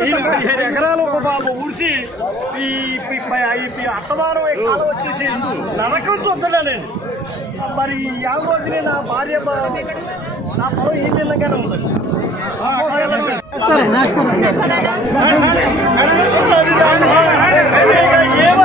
15 ఎకరాలు ఒక బాబు ఊడ్చి ఈ అత్తమానం కాలం వచ్చేసి నరకం చూస్తున్నానండి. మరి ఈ 5 రోజులే నా భార్య నా పొలం ఈ చిన్నగానే ఉందండి. ఏం